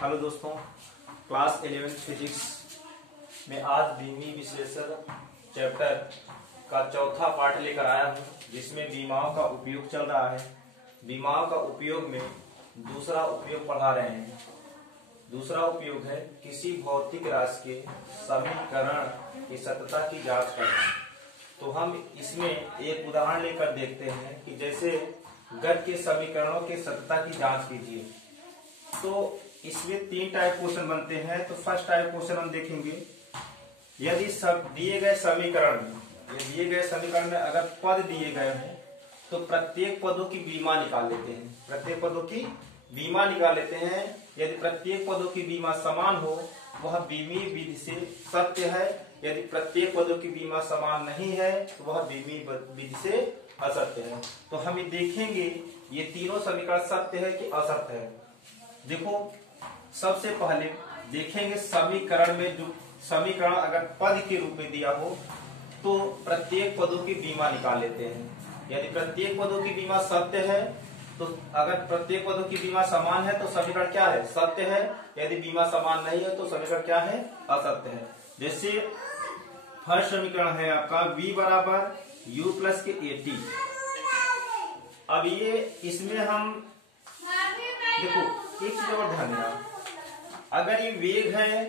Hello दोस्तों, class 11 physics में आज बीमी विश्लेषण चैप्टर का चौथा पार्ट लेकर आया हूं, जिसमें बीमाओं का उपयोग चल रहा है। बीमाओं का उपयोग में दूसरा उपयोग पढ़ा रहे हैं। दूसरा उपयोग है किसी भौतिक राशि के समीकरण की सत्यता की जांच करना। तो हम इसमें एक उदाहरण लेकर देखते हैं कि जैसे गति के समीकरणों के सत्यता की जांच कीजिए। तो इसमें 3 टाइप क्वेश्चन बनते हैं। तो फर्स्ट टाइप क्वेश्चन हम देखेंगे, यदि सब दिए गए समीकरण में अगर पद दिए गए हैं तो प्रत्येक पदों की बीमा निकाल लेते हैं। प्रत्येक पदों की बीमा निकाल लेते हैं। यदि प्रत्येक पदों की बीमा समान हो वह बीमी विधि से सत्य है। यदि प्रत्येक पदों की बीमा समान नहीं है तो वह बीमी विधि से असत्य है। तो हम ये देखेंगे ये तीनों समीकरण सत्य है कि असत्य है। देखो, सबसे पहले देखेंगे समीकरण में जो समीकरण अगर पद के रूप में दिया हो तो प्रत्येक पदों की बीमा निकाल लेते हैं। यदि प्रत्येक पदों की बीमा सत्य है तो अगर प्रत्येक पदों की बीमा समान है तो समीकरण क्या है? सत्य है। यदि बीमा समान नहीं है तो समीकरण क्या है? असत्य है। जैसे फर्स्ट समीकरण है आपका v बराबर u प्लस के AT। अब ये इसमें हम देखो एक चीज और ध्यान देना, अगर ये वेग है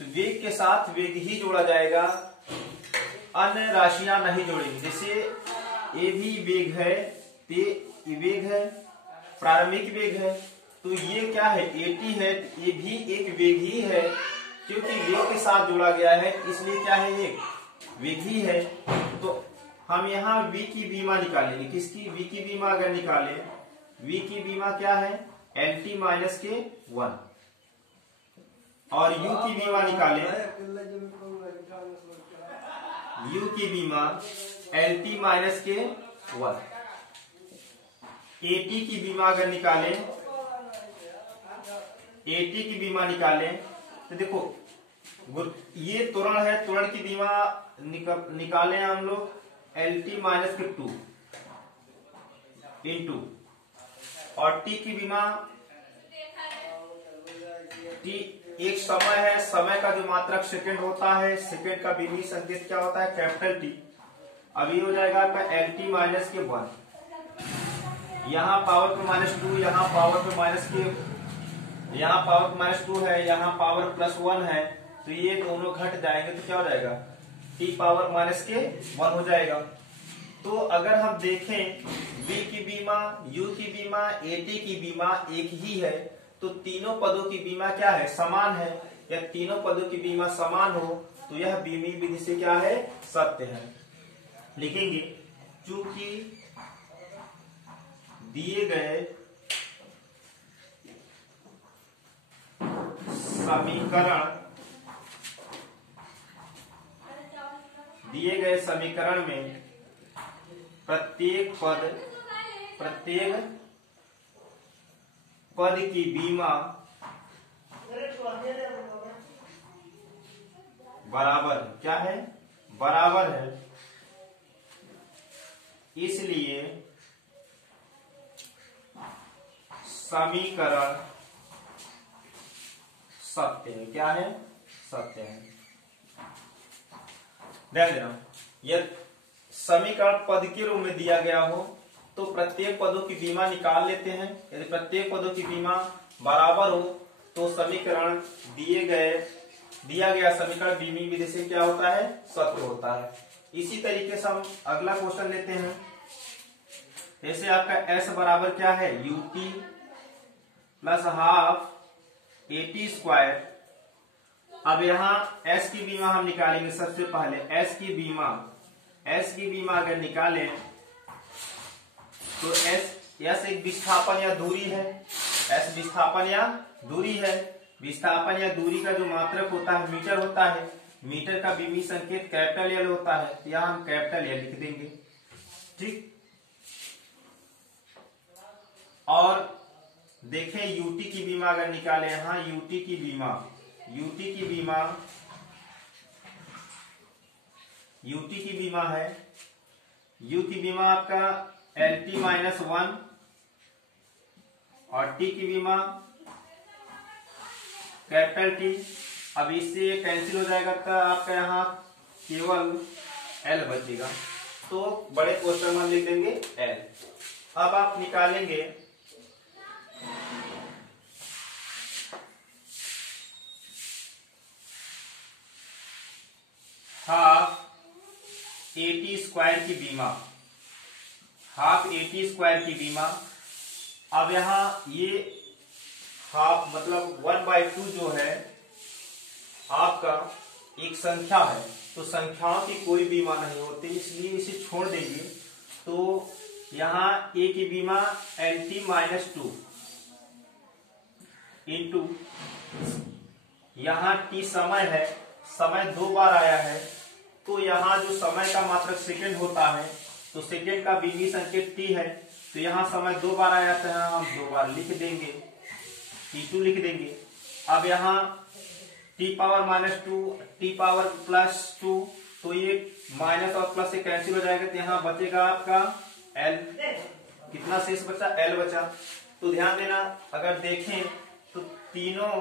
तो वेग के साथ वेग ही जोड़ा जाएगा, अन्य राशियां नहीं जोड़ेंगे। जैसे ये भी वेग है, ये वेग है, प्रारंभिक वेग है, तो ये क्या है? AT है, ये भी एक वेग ही है। क्योंकि वेग के साथ जोड़ा गया है इसलिए क्या है? एक वेग ही है। तो हम यहाँ v की बीमा निकालेंगे। किसकी? v की बीमा अगर निकालें, v की बीमा क्या है? LT माइनस के 1। और u की बीमा निकालें, u की बीमा LT माइनस के 1। AT की बीमा अगर निकालें, AT की बीमा निकालें तो देखो ये त्वरण है, त्वरण की बीमा निकालें हम लोग LT माइनस के 2 इंटू, और T की बीमा, T एक समय है, समय का जो मात्रक सेकंड होता है, सेकंड का बीमी संकेत क्या होता है? Capital T। अब ये हो जाएगा आपका LT माइनस के 1। यहाँ पावर पे -2, यहाँ पावर पे यहाँ पावर पे -2 है, यहाँ पावर +1 है, तो ये दोनों घट जाएंगे तो क्या हो जाएगा? T पावर माइनस के 1 हो जाएगा। तो अगर हम देखें v की बीमा, u की बीमा, AT की बीमा एक ही है, तो तीनों पदों की बीमा क्या है? समान है। या तीनों पदों की बीमा समान हो तो यह बीमी विधि से क्या है? सत्य है। लिखेंगे चूंकि दिए गए समीकरण में प्रत्येक पद की बीमा बराबर क्या है? बराबर है, इसलिए समीकरण सत्य है। क्या है? सत्य है। ध्यान देना, यदि समीकरण पद के रूप में दिया गया हो तो प्रत्येक पदों की बीमा निकाल लेते हैं। यदि प्रत्येक पदों की बीमा बराबर हो तो समीकरण दिया गया समीकरण बीमी विधि से क्या होता है? सत्य होता है। इसी तरीके से हम अगला क्वेश्चन लेते हैं। जैसे आपका S बराबर क्या है? UT plus half AT square. अब यहाँ S की बीमा हम निकालेंगे। सबसे पहले S की बीमा अगर निकालें तो S एक विस्थापन या दूरी है। S विस्थापन या दूरी है। विस्थापन या दूरी का जो मात्रक होता है मीटर होता है। मीटर का बीमी संकेत कैपिटल L होता है, तो यहाँ हम कैपिटल L लिख देंगे। ठीक। और देखें UT की बीमा अगर निकालें, यहाँ UT की बीमा है, U की बीमा आपका LT माइनस 1 और T की बीमा कैपिटल टी। अब इससे ये कैंसिल हो जाएगा तो आपका यहाँ केवल एल बचेगा, तो बड़े क्वेश्चन में लिख देंगे एल। अब आप निकालेंगे हाफ एटी स्क्वायर की बीमा, हाफ एटी स्क्वायर की बीमा। अब यहाँ ये हाफ मतलब 1/2 जो है आपका एक संख्या है, तो संख्याओं की कोई बीमा नहीं होती, इसलिए इसे छोड़ देंगे। तो यहाँ ए की बीमा LT-2 इंटू यहाँ टी समय है, समय 2 बार आया है, तो यहाँ जो समय का मात्रक सेकंड होता है, तो सेकंड का बीमी संकेत टी है, तो यहाँ समय 2 बार आया था, यहाँ हम 2 बार लिख देंगे, T2 लिख देंगे। अब यहाँ T⁻⁻2 T⁻+2, तो ये माइनस और प्लस से कैंसिल हो जाएगा, तो यहाँ बचेगा आपका L। कितना शेष बचा? L बचा। तो ध्यान देना, अगर देखें तो तीनों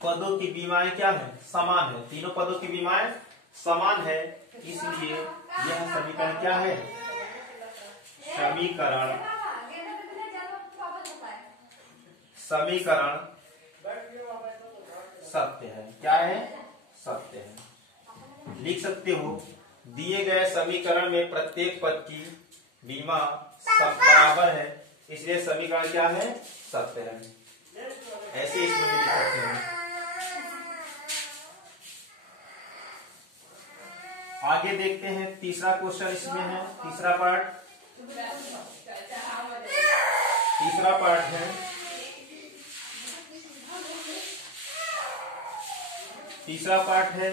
पदों की बीमाएं क्या है? समान है। तीनों पदों की बीमाएं समान है, इसलिए यह समीकरण क्या है? समीकरण सत्य है। क्या है? सत्य है। लिख सकते हो, दिए गए समीकरण में प्रत्येक पद की बीमा सब बराबर है, इसलिए समीकरण क्या है? सत्य है। ऐसे इसमें भी लिख सकते हैं। आगे देखते हैं, तीसरा क्वेश्चन इसमें है, तीसरा पार्ट है तीसरा पार्ट है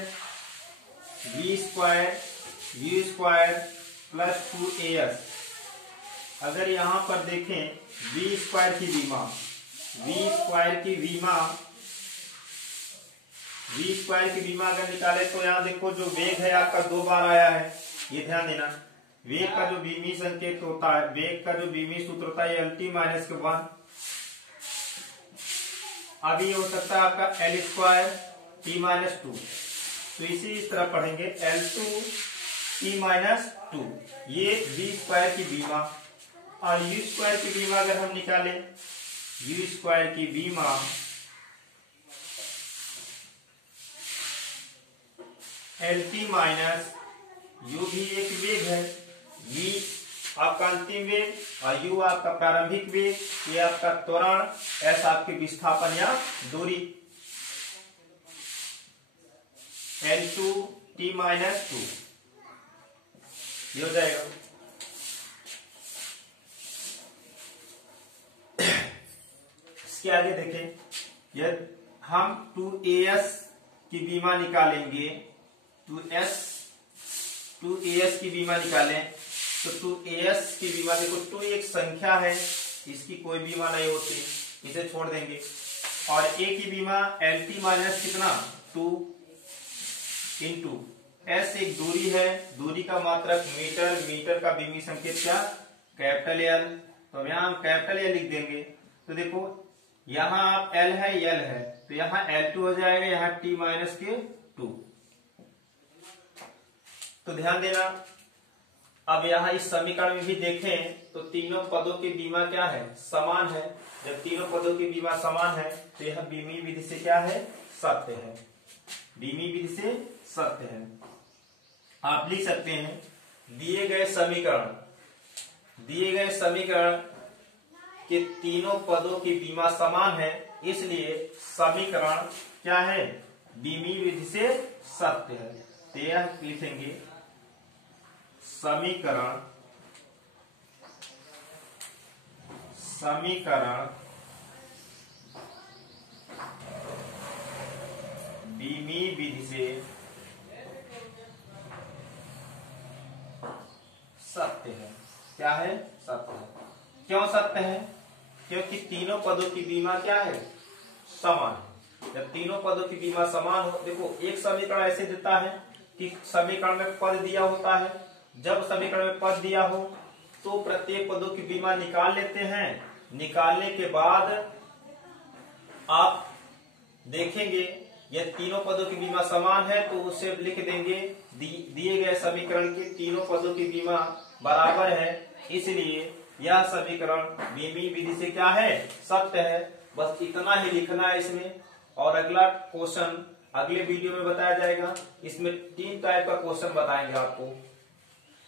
v² प्लस 2as। अगर यहां पर देखें v² की बीमा, v² की बीमा अगर निकाले तो यहाँ देखो जो वेग है आपका 2 बार आया है, ये ध्यान देना। वेग का जो बीमी संकेत होता है, वेग का जो बीमी सूत्र होता है LT-1। अब ये हो सकता है आपका L²T-2, तो इस तरह पढ़ेंगे L2T-2, ये v² की बीमा। और u² की बीमा अगर हम निकालें, u² की बीमा LT- u भी एक वेग है, v आपका अंतिम वेग और u आपका प्रारंभिक वेग, ये आपका त्वरण, s आपकी विस्थापन या दूरी। L2T-2 ये हो जाएगा। इसके आगे देखें, यदि हम 2as की बीमा निकालेंगे, 2as की बीमा निकालें, तो 2as की बीमा देखो, 2 एक संख्या है, इसकी कोई बीमा नहीं होती, इसे छोड़ देंगे। और a की बीमा LT- कितना? 2 इंटू s एक दूरी है, दूरी का मात्रक मीटर, मीटर का बीमी संकेत क्या? Capital L। तो यहाँ हम कैपिटल L लिख देंगे। तो देखो यहाँ आप L है, तो यहाँ L2 हो जाएगा, यहाँ T-2। तो ध्यान देना, अब यहाँ इस समीकरण में भी देखें तो तीनों पदों की बीमा क्या है? समान है। जब तीनों पदों की बीमा समान है तो यह बीमी विधि से क्या है? सत्य है। बीमी विधि से सत्य है। आप लिख सकते हैं, दिए गए समीकरण के तीनों पदों की बीमा समान है, इसलिए समीकरण क्या है? बीमी विधि से सत्य है। तो यह लिखेंगे, समीकरण बीमी विधि से सत्य है। क्या है? सत्य है। क्यों सत्य है? क्योंकि तीनों पदों की बीमा क्या है? समान है। जब तीनों पदों की बीमा समान हो, देखो एक समीकरण ऐसे देता है कि समीकरण में पद दिया होता है, जब समीकरण में पद दिया हो तो प्रत्येक पदों की बीमा निकाल लेते हैं। निकालने के बाद आप देखेंगे यदि तीनों पदों की बीमा समान है तो उसे लिख देंगे दिए गए समीकरण के तीनों पदों की बीमा बराबर है, इसलिए यह समीकरण बीमी विधि से क्या है, सत्य है। बस इतना ही लिखना है इसमें। और अगला क्वेश्चन अगले वीडियो में बताया जाएगा। इसमें 3 टाइप का क्वेश्चन बताएंगे आपको।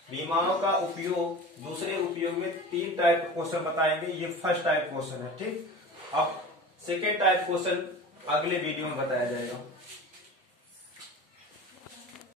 बीमाओं का उपयोग दूसरे उपयोग में 3 टाइप का क्वेश्चन बताएंगे। ये फर्स्ट टाइप क्वेश्चन है, ठीक। अब सेकेंड टाइप क्वेश्चन अगले वीडियो में बताया जाएगा।